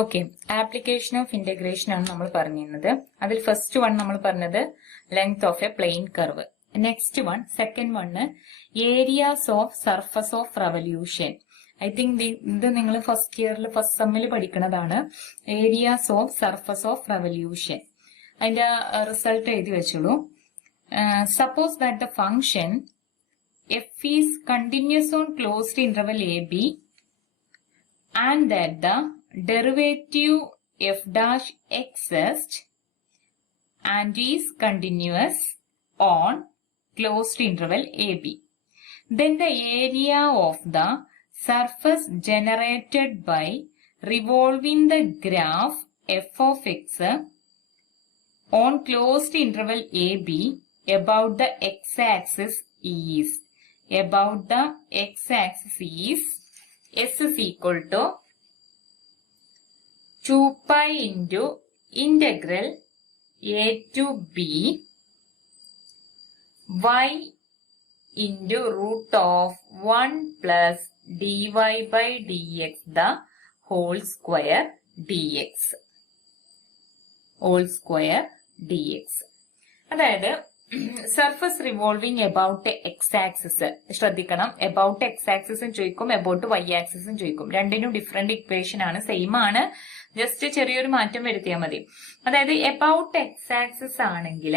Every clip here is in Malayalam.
ഓക്കെ, ആപ്ലിക്കേഷൻ ഓഫ് ഇന്റഗ്രേഷൻ ആണ് നമ്മൾ പറഞ്ഞിരുന്നത്. അതിൽ ഫസ്റ്റ് വൺ നമ്മൾ പറഞ്ഞത് length of a plane curve. Next one, second one areas of surface of revolution. I think ഇത് നിങ്ങൾ ഫസ്റ്റ് ഇയറിൽ ഫസ്റ്റ് സെമ്മിൽ പഠിക്കുന്നതാണ്. Areas of surface of revolution. അതിന്റെ റിസൾട്ട് എഴുതി വെച്ചോളൂ. Suppose that the function f is continuous on closed interval ab and that the derivative f dash exists and is continuous on closed interval ab. Then the area of the surface generated by revolving the graph f of x on closed interval ab about the x-axis is about the x-axis is s is equal to 2 pi into integral a to b y into root of 1 plus dy by dx the whole square dx. Whole square dx. അതായത് surface revolving about x axis. ശ്രദ്ധിക്കണം, എബൌട്ട് എക്സ് ആക്സിസും ചോദിക്കും, എബൌട്ട് വൈ ആക്സിസും ചോദിക്കും. രണ്ടിനും ഡിഫറെന്റ് ഇക്വേഷൻ ആണ്, സെയിം ആണ്, ജസ്റ്റ് ചെറിയൊരു മാറ്റം വരുത്തിയാൽ മതി. അതായത് എബൌട്ട് എക്സ് ആക്സിസ് ആണെങ്കിൽ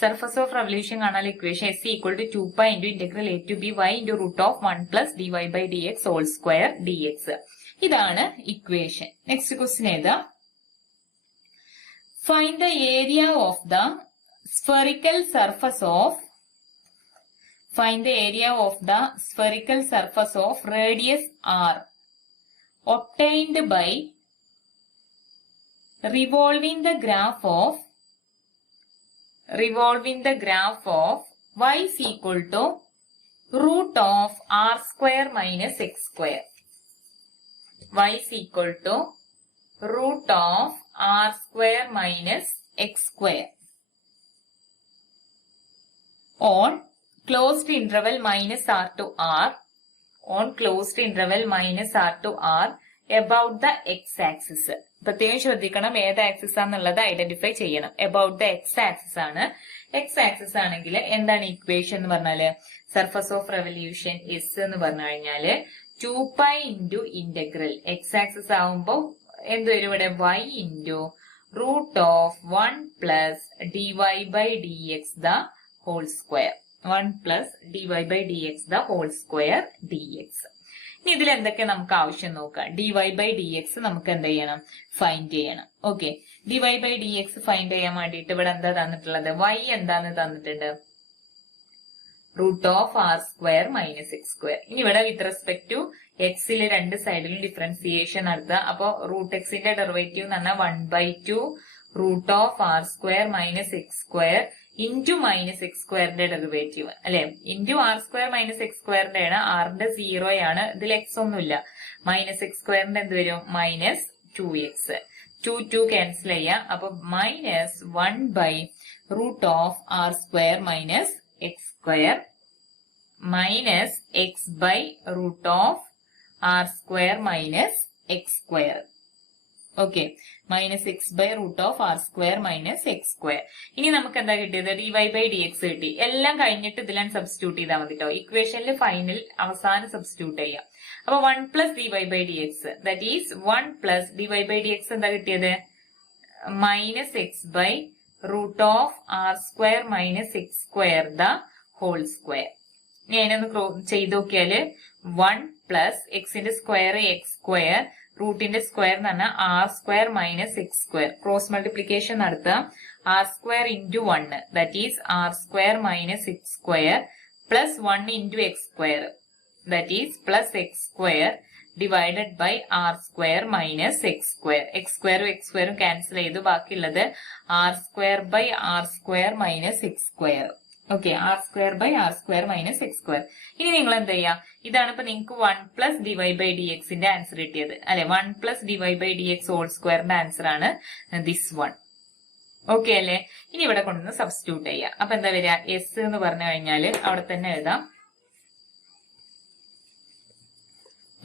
സർഫസ് ഓഫ് റെവല്യൂഷൻ കാണാൻ equation s equal to 2 pi into integral a to b y into root of 1 plus D Y by D x whole square d x. ഇതാണ് ഇക്വേഷൻ. നെക്സ്റ്റ് ക്വസ്റ്റ്യൻ ഏതാ? Find the area of the spherical surface of radius r obtained by revolving the graph of y is equal to root of r square minus x square. Y is equal to root of r square minus x square on closed interval minus r to r about the x axis. പ്രത്യേകം ശ്രദ്ധിക്കണം, ഏത് ആക്സിസ് ആണെന്നുള്ളത് ഐഡന്റിഫൈ ചെയ്യണം. about the x axis ആണ്. x axis ആണെങ്കിൽ എന്താണ് ഇക്വേഷൻ എന്ന് പറഞ്ഞാല് സർഫസ് ഓഫ് റെവല്യൂഷൻ എസ് എന്ന് പറഞ്ഞു കഴിഞ്ഞാല് 2 pi into integral x axis ആവുമ്പോ എന്ത് വരും ഇവിടെ? y into root of 1 plus D Y by D x the whole square. 1 plus dy by dx the whole square dx. ഇനി ഇതിൽ എന്തൊക്കെ നമുക്ക് ആവശ്യം നോക്കാം. dy by dx നമുക്ക് എന്ത് ചെയ്യണം? ഫൈൻഡ് ചെയ്യണം. Okay, dy by dx find ചെയ്യാൻ വേണ്ടിയിട്ട് ഇവിടെ എന്താ തന്നിട്ടുള്ളത്? y എന്താന്ന് തന്നിട്ടുണ്ട്? Root of R square minus X square. ഇനി ഇവിടെ വിത്ത് റെസ്പെക്ട് ടു എക്സിൽ രണ്ട് സൈഡിലും ഡിഫറൻസിയേഷൻ നടത്തുക. അപ്പൊ റൂട്ട് എക്സിന്റെ ഡെറിവേറ്റീവ് എന്ന് പറഞ്ഞാൽ 1/2 root of R square minus X square into minus x സ്ക്വയറിന്റെ ഡെറിവേറ്റീവ് അല്ലെ? Into r square minus x സ്ക്വയറിന്റെ ആണ്. ആറിന്റെ 0 ആണ്, ഇതിൽ എക്സ് ഒന്നുമില്ല. മൈനസ് എക്സ് സ്ക്വയറിന്റെ എന്ത് വരും? Minus 2x. 2 ക്യാൻസൽ ചെയ്യാം. അപ്പൊ minus 1 by root of R square minus X square minus X by root of R square minus X square. Okay, minus X by root of R square minus X square. ഇനി നമുക്ക് എന്താ കിട്ടിയത്? D Y by D x കിട്ടി. എല്ലാം കഴിഞ്ഞിട്ട് ഇതിലാണ് സബ്സ്റ്റിറ്റ്യൂട്ട് ചെയ്താൽ മതി കേട്ടോ. ഇക്വേഷനിൽ ഫൈനൽ അവസാനം സബ്സ്റ്റിറ്റ്യൂട്ട് ചെയ്യാം. അപ്പൊ 1 plus D Y by D X that is 1 plus D Y by D X എന്താ കിട്ടിയത്? Minus X by root of R square minus X square the whole square. ഇനി അതിനൊന്ന് ചെയ്ത് നോക്കിയാല് 1 പ്ലസ് എക്സിന്റെ സ്ക്വയർ എക്സ് സ്ക്വയർ റൂട്ടിന്റെ സ്ക്വയർ എന്ന് പറഞ്ഞാൽ R square minus X square. Cross multiplication നടത്തുക. R square into 1 that is R square minus X square plus 1 into X square that is plus x square divided by r square minus X square. X സ്ക്വയറും എക്സ് സ്ക്വയറും ക്യാൻസൽ ചെയ്തു. ബാക്കിയുള്ളത് r square by r square minus X square. Okay, r square by r square minus X square. ഇനി നിങ്ങൾ എന്ത് ചെയ്യാം? ഇതാണ് ഇപ്പൊ നിങ്ങൾക്ക് 1 plus D Y by d എക്സിന്റെ ആൻസർ കിട്ടിയത് അല്ലെ? 1 plus D Y by D x whole സ്ക്വയറിന്റെ ആൻസർ ആണ് ദിസ് വൺ. ഓക്കെ അല്ലെ? ഇനി ഇവിടെ കൊണ്ടുവന്ന് സബ്സ്റ്റിറ്റ്യൂട്ട് ചെയ്യാം. അപ്പൊ എന്താ വരിക? എസ് എന്ന് പറഞ്ഞു കഴിഞ്ഞാല് അവിടെ തന്നെ എഴുതാം.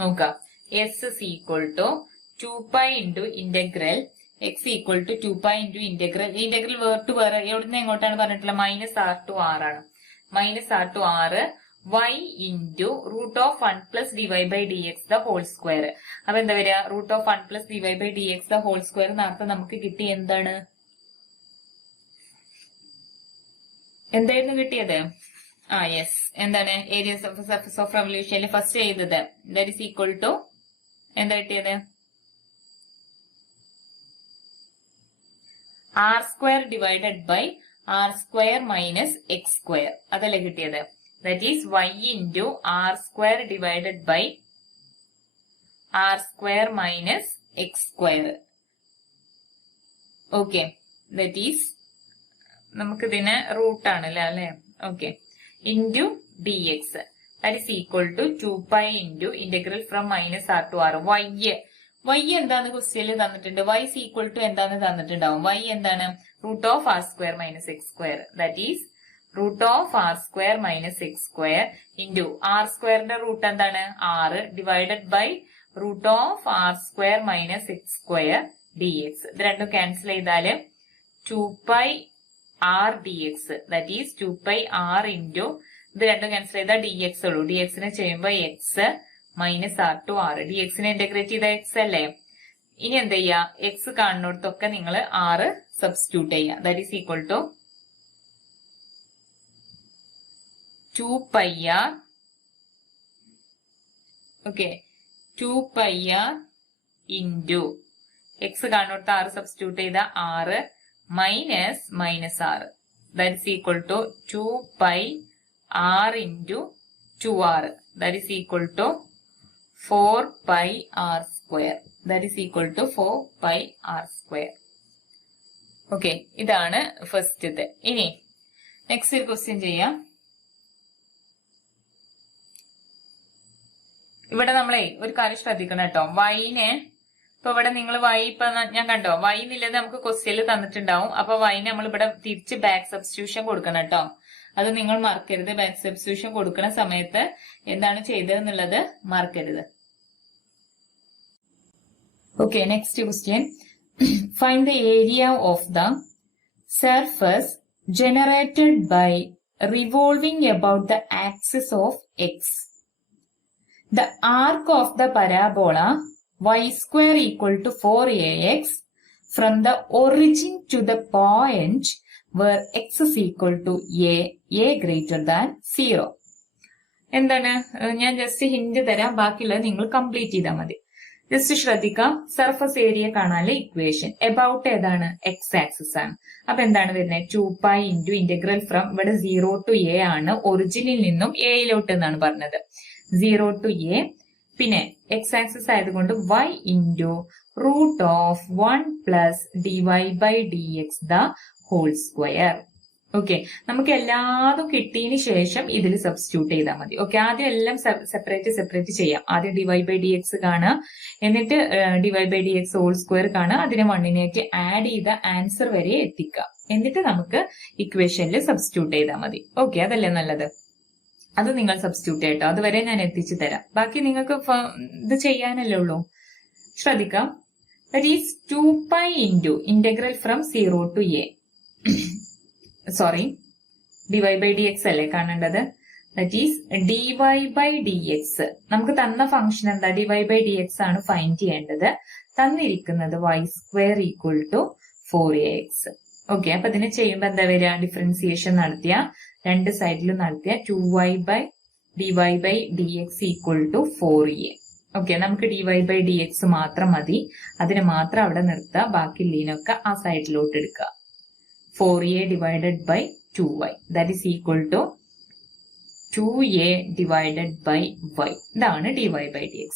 നോക്കാം, s is equal to 2 pi into integral x equal to 2 pi into integral where to where എവിടുന്ന് എങ്ങോട്ടാണ് പറഞ്ഞിട്ടുള്ളത് -r to r ആണ്. -r to r y into root of 1 plus dy by dx the whole square. അപ്പൊ എന്താ വരിക? root of 1 plus dy by dx the whole square നേരത്തെ നമുക്ക് കിട്ടി എന്താണ്? എന്തായിരുന്നു കിട്ടിയത്? യെസ്, എന്താണ്? ഏരിയ സർഫസ് ഓഫ് റെവല്യൂഷനിൽ ഫസ്റ്റ് ചെയ്തത് ദാറ്റ് ഈസ് ഈക്വൽ ടു എന്താ കിട്ടിയത്? r square divided by r square minus x square. അതല്ലേ കിട്ടിയത്? That is y into r square divided by r square minus x square. Okay, that is നമുക്കിതിന് റൂട്ട് ആണല്ലോ അല്ലെ? Okay, into dx that is equal to 2 pi into integral from -r to r. y എന്താന്ന് ക്വസ്റ്റ്യനിൽ തന്നിട്ടുണ്ട്. y is equal to എന്താന്ന് തന്നിട്ടുണ്ടാവും. y എന്താണ്? root of r square minus x square. that is root of r square minus x square into r squareന്റെ റൂട്ട് എന്താണ്? 6 divided by root of r square minus x square dx. ഇത് രണ്ടും ക്യാൻസൽ ചെയ്താല് 2 pi r dx that is 2 pi r into ഇത് രണ്ടും ക്യാൻസൽ ചെയ്താൽ dx ഉള്ളൂ. dx നെ ചെയ്യുമ്പോ x minus r to r. dx നെ ഇന്റഗ്രേറ്റ് ചെയ്ത x അല്ലേ? ഇനി എന്ത് ചെയ്യാ? x കാണുന്നിടത്തൊക്കെ നിങ്ങൾ r സബ്സ്റ്റിറ്റ്യൂട്ട് ചെയ്യാം. That is equal to 2 pi r. Okay, 2 pi r into x കാണുന്നിടത്ത് r സബ്സ്റ്റിറ്റ്യൂട്ട് ചെയ്ത r minus r. That is equal to 2 pi r into 2r. that is equal to 4 pi r square. that is equal to 4 pi r square. Okay, ഇതാണ് ഫസ്റ്റത്തെ. ഇനി നെക്സ്റ്റ് ഒരു ക്വസ്റ്റ്യൻ ചെയ്യാം. ഇവിടെ നമ്മളെ ഒരു കാര്യം ശ്രദ്ധിക്കണം കേട്ടോ. വൈനെ ഇപ്പൊ ഇവിടെ നിങ്ങൾ y ഇപ്പൊ ഞാൻ കണ്ടോ y എന്നുള്ളത് നമുക്ക് ക്വസ്റ്റ്യനിൽ തന്നിട്ടുണ്ടാവും. അപ്പൊ y നമ്മൾ ഇവിടെ തിരിച്ച് ബാക്ക് സബ്സ്റ്റിറ്റ്യൂഷൻ കൊടുക്കണം കേട്ടോ. അത് നിങ്ങൾ മറക്കരുത്. ബാക്ക് സബ്സ്റ്റിറ്റ്യൂഷൻ കൊടുക്കുന്ന സമയത്ത് എന്താണ് ചെയ്തതെന്നുള്ളത് മറക്കരുത്. Okay, next question. Find the area of the surface generated by revolving about the axis of x. The arc of the parabola y square equal to 4ax from the origin to the point where x is equal to a greater than 0. എന്താണ്? ഞാൻ ജസ്റ്റ് ഹിന്റ് തരാം, ബാക്കിയുള്ളത് നിങ്ങൾ കംപ്ലീറ്റ് ചെയ്താൽ മതി. ജസ്റ്റ് ശ്രദ്ധിക്കാം. സർഫസ് ഏരിയ കാണാനുള്ള ഇക്വേഷൻ എബൌട്ട് ഏതാണ്? എക്സ് ആക്സിസ് ആണ്. അപ്പൊ എന്താണ് വരുന്നത്? 2 pi into integral from ഇവിടെ 0 to a ആണ്. ഒറിജിനിൽ നിന്നും എയിലോട്ട് എന്നാണ് പറഞ്ഞത്. 0 to a. പിന്നെ എക്സ് ആക്സിസ് ആയതുകൊണ്ട് y into root of 1 plus dy by dx the whole square. Okay, നമുക്ക് എല്ലാതും കിട്ടിയതിന് ശേഷം ഇതിൽ സബ്സ്റ്റിറ്റ്യൂട്ട് ചെയ്താൽ മതി. ഓക്കെ, ആദ്യം എല്ലാം സെപ്പറേറ്റ് ചെയ്യാം. ആദ്യം dy by dx കാണുക, എന്നിട്ട് dy by dx whole square കാണുക, അതിനെ 1ലേക്ക് ആഡ് ചെയ്ത ആൻസർ വരെ എത്തിക്കുക. എന്നിട്ട് നമുക്ക് ഇക്വേഷനിൽ സബ്സ്റ്റിറ്റ്യൂട്ട് ചെയ്താൽ മതി. ഓക്കെ, അതല്ലേ നല്ലത്? അത് നിങ്ങൾ സബ്സ്റ്റിറ്റ്യൂട്ട് ചെയ്യട്ടോ. അതുവരെ ഞാൻ എത്തിച്ചു തരാം. ബാക്കി നിങ്ങൾക്ക് ഇത് ചെയ്യാനല്ലേ ഉള്ളൂ. ശ്രദ്ധിക്കാം. That is 2 pi into integral from 0 to a. Sorry, dy by dx അല്ലേ കാണേണ്ടത്? That is dy by dx. നമുക്ക് തന്ന ഫംഗ്ഷൻ എന്താ? dy by dx ആണ് ഫൈൻഡ് ചെയ്യേണ്ടത്. തന്നിരിക്കുന്നത് y square equal to 4ax. Okay, അപ്പൊ ഇതിനെ ചെയ്യുമ്പോ എന്താ വരിക? ഡിഫറൻസിയേഷൻ നടത്തിയ രണ്ട് സൈഡിലും നടത്തിയ 2y by dy by dx equal to 4a. Okay, നമുക്ക് dy by dx മാത്രം മതി. അതിനെ മാത്രം അവിടെ നിർത്തുക. ബാക്കിയുള്ളതിനൊക്കെ ആ സൈഡിലോട്ട് എടുക്കുക. 4a divided by 2y. that is equal to 2a divided by y. ഇതാണ് dy by dx.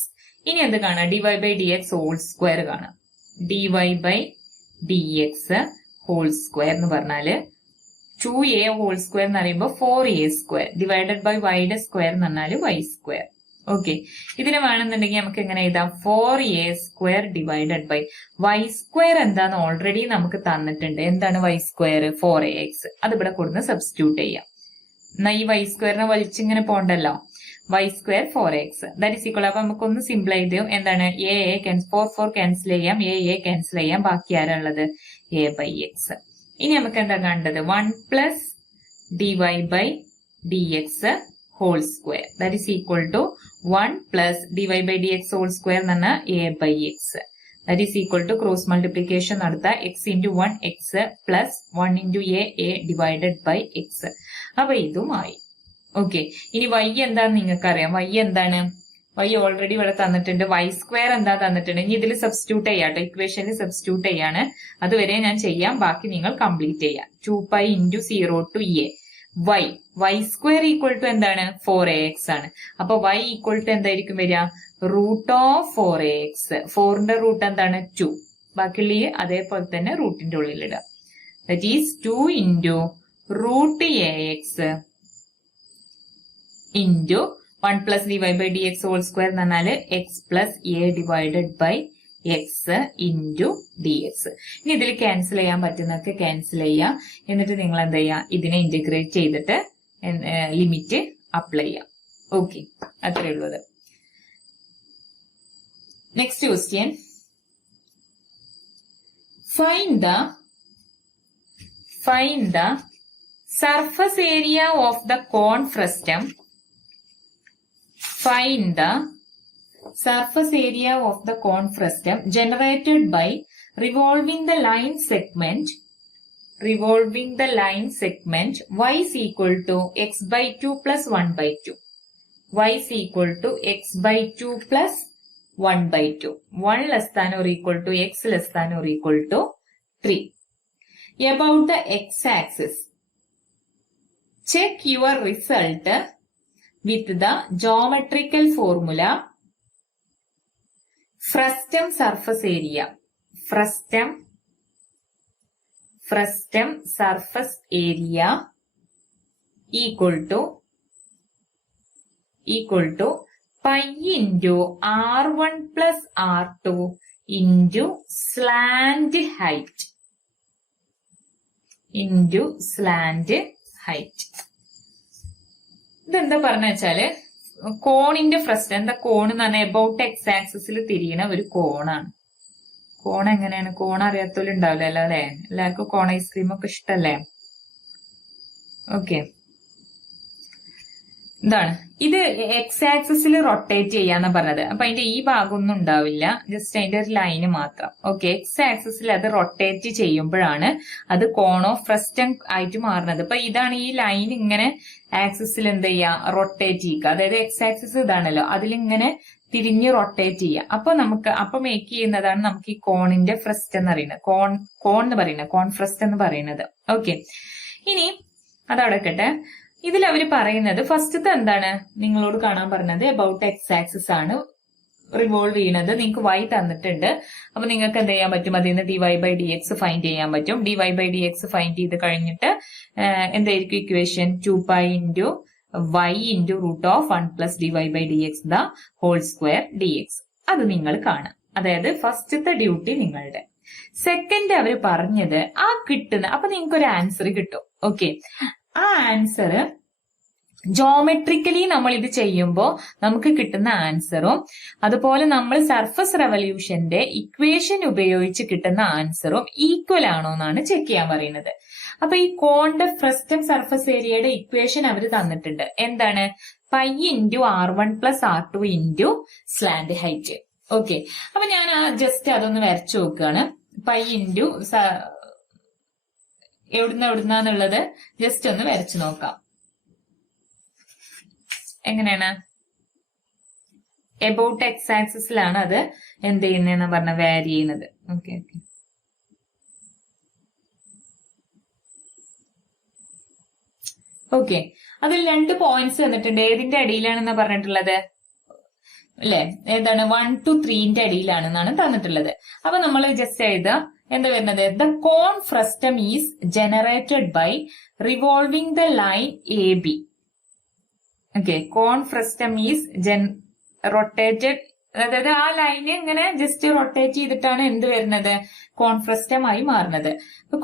ഇനി എന്ത് കാണാം? dy by dx whole square കാണാം. dy by dx whole square എന്ന് പറഞ്ഞാല് 2a ഹോൾ സ്ക്വയർ എന്ന് പറയുമ്പോൾ 4a സ്ക്വയർ ഡിവൈഡഡ് ബൈ വൈയുടെ സ്ക്വയർ എന്ന് പറഞ്ഞാൽ y സ്ക്വയർ. ഓക്കെ, ഇതിനെ വേണമെന്നുണ്ടെങ്കിൽ നമുക്ക് എങ്ങനെ എഴുതാം? 4a square divided by y square എന്താന്ന് ഓൾറെഡി നമുക്ക് തന്നിട്ടുണ്ട്. എന്താണ് y സ്ക്വയർ? 4ax. അത് ഇവിടെ കൊടുന്ന് സബ്സ്റ്റിറ്റ്യൂട്ട് ചെയ്യാം. എന്നാ ഈ y സ്ക്വയറിനെ വലിച്ചിങ്ങനെ പോണ്ടല്ലോ. y² 4x. That is equal. അപ്പൊ നമുക്കൊന്ന് സിമ്പിൾ ചെയ്ത് എന്താണ് a 4 ക്യാൻസൽ ചെയ്യാം, a ക്യാൻസൽ ചെയ്യാം, ബാക്കി ആരാളുള്ളത് a/x. ഇനി നമുക്ക് എന്താ കണ്ടത് 1 + dy/dx whole square that is equal to 1 + dy/dx whole square എന്ന് പറഞ്ഞാൽ a/x. That is equal to cross multiplication നടത്താം x × 1 x + 1 × a divided by x. അപ്പൊ ഇതുമായി. ഓക്കെ, ഇനി y എന്താന്ന് നിങ്ങൾക്കറിയാം. y എന്താണ്? y ഓൾറെഡി ഇവിടെ തന്നിട്ടുണ്ട്. y² എന്താ തന്നിട്ടുണ്ട്. ഇനി ഇതിൽ സബ്സ്റ്റിറ്റ്യൂട്ട് ചെയ്യാട്ടോ, ഇക്വേഷനിൽ സബ്സ്റ്റിറ്റ്യൂട്ട് ചെയ്യാണ്. അതുവരെ ഞാൻ ചെയ്യാം, ബാക്കി നിങ്ങൾ കംപ്ലീറ്റ് ചെയ്യാം. 2π × 0 to a y² equal to എന്താണ് 4ax ആണ്. അപ്പൊ y ഈക്വൽ ടു എന്തായിരിക്കും വരിക? √4ax. 4ന്റെ റൂട്ട് എന്താണ് 2. ബാക്കിയുള്ള അതേപോലെ തന്നെ റൂട്ടിന്റെ ഉള്ളിൽ ഇടുക. That is 2 × √ax into 1 + dy/dx whole square എന്ന് പറഞ്ഞാല് x + a divided by x into dx. ഇനി ഇതിൽ ക്യാൻസൽ ചെയ്യാൻ പറ്റുന്നതൊക്കെ ക്യാൻസൽ ചെയ്യാം. എന്നിട്ട് നിങ്ങൾ എന്താ ചെയ്യുക? ഇതിനെ ഇന്റഗ്രേറ്റ് ചെയ്തിട്ട് ലിമിറ്റ് അപ്ലൈ ചെയ്യാം. ഓക്കെ, അത്രയേ ഉള്ളൂ അത്. Next question. Find the surface area of the cone frustum. Find the surface area of the cone frustum generated by revolving the line segment y is equal to x/2 + 1/2. y is equal to x/2 + 1/2. 1 less than or equal to x less than or equal to 3. About the x-axis, check your result with the geometrical formula frustum surface area. Frustum surface area equal to pi into r1 plus r2 into slant height. ഇതെന്താ പറഞ്ഞ വെച്ചാല് കോണിന്റെ ഫ്രസ്റ്റം. എന്താ കോൺ എന്ന് പറഞ്ഞാൽ എബൌട്ട് എക്സ് ആക്സിസിൽ തിരിയുന്ന ഒരു കോണാണ്. കോൺ എങ്ങനെയാണ്? കോൺ അറിയാത്തോലും ഉണ്ടാവില്ല അല്ലെ? എല്ലാവർക്കും കോൺ ഐസ്ക്രീം ഒക്കെ ഇഷ്ടല്ലേ? ഓക്കെ, എന്താണ് ഇത്? എക്സ് ആക്സിസിൽ റൊട്ടേറ്റ് ചെയ്യാന്നാ പറഞ്ഞത്. അപ്പൊ അതിന്റെ ഈ ഭാഗമൊന്നും ഉണ്ടാവില്ല, ജസ്റ്റ് അതിന്റെ ഒരു ലൈന് മാത്രം. ഓക്കെ, എക്സ് ആക്സിസിൽ അത് റൊട്ടേറ്റ് ചെയ്യുമ്പോഴാണ് അത് കോൺ ഓഫ് ഫ്രസ്റ്റം ആയിട്ട് മാറുന്നത്. അപ്പൊ ഇതാണ് ഈ ലൈൻ ഇങ്ങനെ ആക്സിസിൽ എന്ത് ചെയ്യുക? റൊട്ടേറ്റ് ചെയ്യുക. അതായത് എക്സ് ആക്സിസ് ഇതാണല്ലോ, അതിലിങ്ങനെ തിരിഞ്ഞ് റൊട്ടേറ്റ് ചെയ്യുക. അപ്പൊ മേക്ക് ചെയ്യുന്നതാണ് നമുക്ക് ഈ കോണിന്റെ ഫ്രസ്റ്റ് എന്ന് പറയുന്നത്. കോൺ എന്ന് പറയുന്നത്, കോൺ ഫ്രസ്റ്റ് എന്ന് പറയുന്നത്. ഓക്കെ, ഇനി അതവിടെ കേട്ടെ. ഇതിൽ അവർ പറയുന്നത് ഫസ്റ്റത്തെ എന്താണ് നിങ്ങളോട് കാണാൻ പറഞ്ഞത്? എബൌട്ട് എക്സ് ആക്സിസ് ആണ് റിവോൾവ് ചെയ്യുന്നത്. നിങ്ങൾക്ക് y തന്നിട്ടുണ്ട്. അപ്പൊ നിങ്ങൾക്ക് എന്ത് ചെയ്യാൻ പറ്റും? അതിൽ നിന്ന് dy/dx ഫൈൻഡ് ചെയ്യാൻ പറ്റും. dy/dx ഫൈൻഡ് ചെയ്ത് കഴിഞ്ഞിട്ട് എന്തായിരിക്കും equation? 2π × y × √1 + dy/dx the whole square dx. അത് നിങ്ങൾ കാണാം. അതായത് ഫസ്റ്റത്തെ ഡ്യൂട്ടി നിങ്ങളുടെ. സെക്കൻഡ് അവർ പറഞ്ഞത് ആ കിട്ടുന്ന, അപ്പൊ നിങ്ങൾക്ക് ഒരു ആൻസർ കിട്ടും. ഓക്കെ, ആ ആൻസർ ജോമെട്രിക്കലി നമ്മൾ ഇത് ചെയ്യുമ്പോൾ നമുക്ക് കിട്ടുന്ന ആൻസറും അതുപോലെ നമ്മൾ സർഫസ് റെവല്യൂഷന്റെ ഇക്വേഷൻ ഉപയോഗിച്ച് കിട്ടുന്ന ആൻസറും ഈക്വൽ ആണോ എന്നാണ് ചെക്ക് ചെയ്യാൻ പറയുന്നത്. അപ്പൊ ഈ കോണിന്റെ ഫ്രസ്റ്റം സർഫസ് ഏരിയയുടെ ഇക്വേഷൻ അവർ തന്നിട്ടുണ്ട്. എന്താണ്? π × r1 + r2 × slant height. Okay, അപ്പൊ ഞാൻ ജസ്റ്റ് അതൊന്ന് വരച്ചു നോക്കുകയാണ്. π × എവിടുന്നാന്നുള്ളത് ജസ്റ്റ് ഒന്ന് വരച്ചു നോക്കാം. എങ്ങനെയാണ്? എബൌട്ട് എക്സ് ആക്സിസിലാണ് അത് എന്ത് ചെയ്യുന്നതെന്ന് പറഞ്ഞ വാരി ചെയ്യുന്നത്. ഓക്കെ, അതിൽ 2 പോയിന്റ്സ് തന്നിട്ടുണ്ട്. ഏതിന്റെ അടിയിലാണെന്ന് പറഞ്ഞിട്ടുള്ളത് അല്ലെ? ഏതാണ്? 1 to 3ന്റെ അടിയിലാണെന്നാണ് തന്നിട്ടുള്ളത്. അപ്പൊ നമ്മൾ ജസ്റ്റ് എഴുതാം. എന്താ വരുന്നത്? The cone frustum is generated by revolving the line AB. Okay, cone frustum is rotated, അതായത് ആ ലൈന് ഇങ്ങനെ ജസ്റ്റ് റൊട്ടേറ്റ് ചെയ്തിട്ടാണ് എന്ത് വരുന്നത്? കോൺ ഫ്രസ്റ്റം ആയി മാറുന്നത്.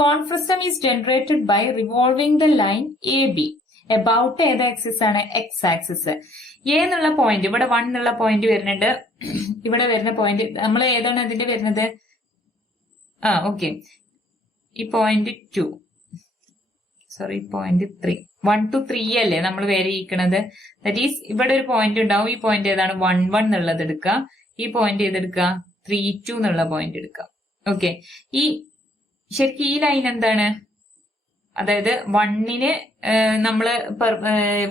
Cone frustum is generated by revolving the line AB. About ഏത് ആക്സിസ് ആണ്? X axis. എ എന്നുള്ള പോയിന്റ് ഇവിടെ 1 എന്നുള്ള പോയിന്റ് വരുന്നുണ്ട്. ഇവിടെ വരുന്ന പോയിന്റ് നമ്മൾ ഏതാണ് അതിന്റെ വരുന്നത്? ഓക്കെ, ഈ പോയിന്റ് 2, സോറി പോയിന്റ് 3, 1 to 3 അല്ലേ നമ്മൾ വേറെ ചെയ്യിക്കണത്. ദാറ്റ് ഈസ് ഇവിടെ ഒരു പോയിന്റ് ഉണ്ടാവും. ഈ പോയിന്റ് ഏതാണ്? 1 1 എന്നുള്ളത് എടുക്കുക. ഈ പോയിന്റ് ഏതെടുക്കുക? 3 2 എന്നുള്ള പോയിന്റ് എടുക്കുക. ഓക്കെ, ഈ ശരിക്കും ഈ ലൈൻ എന്താണ്? അതായത് 1ന് നമ്മള്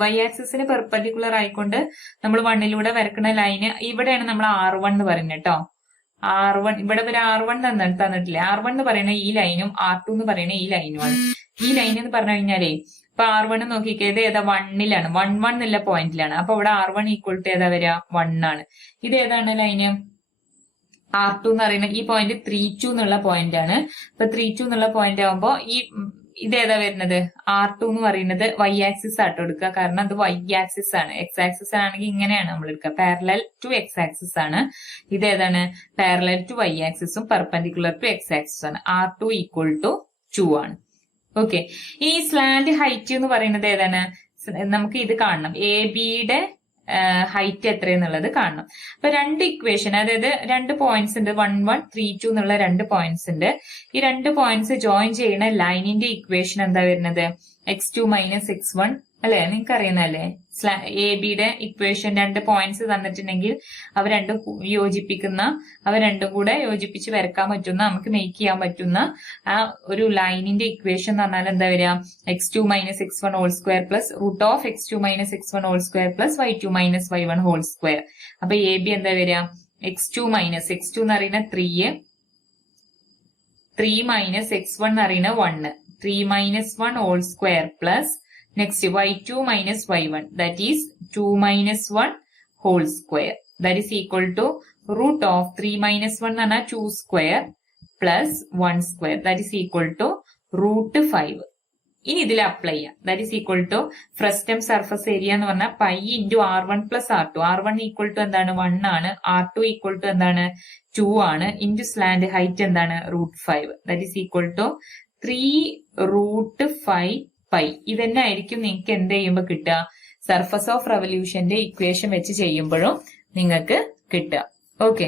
വൈ ആക്സിസിന് പെർപെൻഡിക്കുലർ ആയിക്കൊണ്ട് നമ്മൾ 1ലൂടെ വരക്കുന്ന ലൈന് ഇവിടെയാണ് നമ്മൾ R1 എന്ന് പറയുന്നത് കേട്ടോ. R1 ഇവിടെ ഒരു R1 തന്നിട്ടില്ലേ? R1 എന്ന് പറയുന്ന ഈ ലൈനും R2 എന്ന് പറയുന്ന ഈ ലൈനുമാണ്. ഈ ലൈൻ എന്ന് പറഞ്ഞു കഴിഞ്ഞാലേ ഇപ്പൊ R1 നോക്കിക്കേത് ഏതാ? 1ലാണ്, 1 1 എന്നുള്ള പോയിന്റിലാണ്. അപ്പൊ ഇവിടെ R1 ഈക്വൽ ടു ഏതാ വരിക? 1 ആണ്. ഇത് ഏതാണ് ലൈന്? R2 എന്ന് പറയുന്ന ഈ പോയിന്റ് 3 2 എന്നുള്ള പോയിന്റ് ആണ്. ഇപ്പൊ 3 2 എന്നുള്ള പോയിന്റ് ആകുമ്പോ ഈ ഇതേതാ വരുന്നത്? R2 എന്ന് പറയുന്നത് വൈ ആക്സിസ് ആട്ടോ എടുക്കുക. കാരണം അത് വൈ ആക്സിസ് ആണ്. എക്സ് ആക്സിസ് ആണെങ്കിൽ ഇങ്ങനെയാണ് നമ്മൾ എടുക്കുക. പാരലൽ ടു എക്സ് ആക്സിസ് ആണ്. ഇതേതാണ്? പാരലൽ ടു വൈ ആക്സിസും പെർപെൻഡിക്കുലർ ടു എക്സ് ആക്സിസ് ആണ്. R2 ഈക്വൽ ടു 2 ആണ്. ഓക്കെ, ഈ സ്ലാന്റ് ഹൈറ്റ് എന്ന് പറയുന്നത് ഏതാണ്? നമുക്ക് ഇത് കാണണം. എ ബിയുടെ ഹൈറ്റ് എത്രയെന്നുള്ളത് കാണണം. അപ്പൊ രണ്ട് ഇക്വേഷൻ, അതായത് 2 പോയിന്റ്സ് ഉണ്ട്, 1 1 3 2 എന്നുള്ള 2 പോയിന്റ്സ് ഉണ്ട്. ഈ 2 പോയിന്റ്സ് ജോയിൻ ചെയ്യുന്ന ലൈനിന്റെ ഇക്വേഷൻ എന്താ വരുന്നത്? x2 - x1 അല്ലെ? നിങ്ങൾക്ക് അറിയുന്നല്ലേ? എ ബിയുടെ ഇക്വേഷൻ 2 പോയിന്റ്സ് തന്നിട്ടുണ്ടെങ്കിൽ അവ രണ്ടും യോജിപ്പിക്കുന്ന, അവ രണ്ടും കൂടെ യോജിപ്പിച്ച് വരക്കാൻ പറ്റുന്ന, നമുക്ക് മേക്ക് ചെയ്യാൻ പറ്റുന്ന ആ ഒരു ലൈനിന്റെ ഇക്വേഷൻ എന്ന് പറഞ്ഞാൽ എന്താ വരിക? x2 - x1 whole square plus root of x2 - x1 whole square plus y2 - y1 whole square. അപ്പൊ എ ബി എന്താ വരിക? x2 എന്ന് പറയുന്ന 3 x1 എന്ന് പറയുന്ന 1, 3 - 1 whole square plus next y2 - y1 that is 2 - 1 whole square that is equal to root of 3 - 1 എന്ന് പറഞ്ഞാൽ 2 square plus 1 square that is equal to root 5. ഇനി ഇതിൽ അപ്ലൈ ചെയ്യാം. that is equal to frustum surface area എന്ന് പറഞ്ഞാൽ pi into R1 plus R2. R1 equal to എന്താണ്? 1 ആണ്. R2 ഈക്വൽ ടു എന്താണ്? 2 ആണ്. ഇൻറ്റു സ്ലാൻഡ് ഹൈറ്റ് എന്താണ്? Root 5 that is equal to 3 root 5 pi. ഇതന്നെ ആയിരിക്കും നിങ്ങൾക്ക് എന്ത് ചെയ്യുമ്പോൾ കിട്ടുക? സർഫസ് ഓഫ് റെവല്യൂഷന്റെ ഇക്വേഷൻ വെച്ച് ചെയ്യുമ്പോഴും നിങ്ങൾക്ക് കിട്ടുക. ഓക്കെ.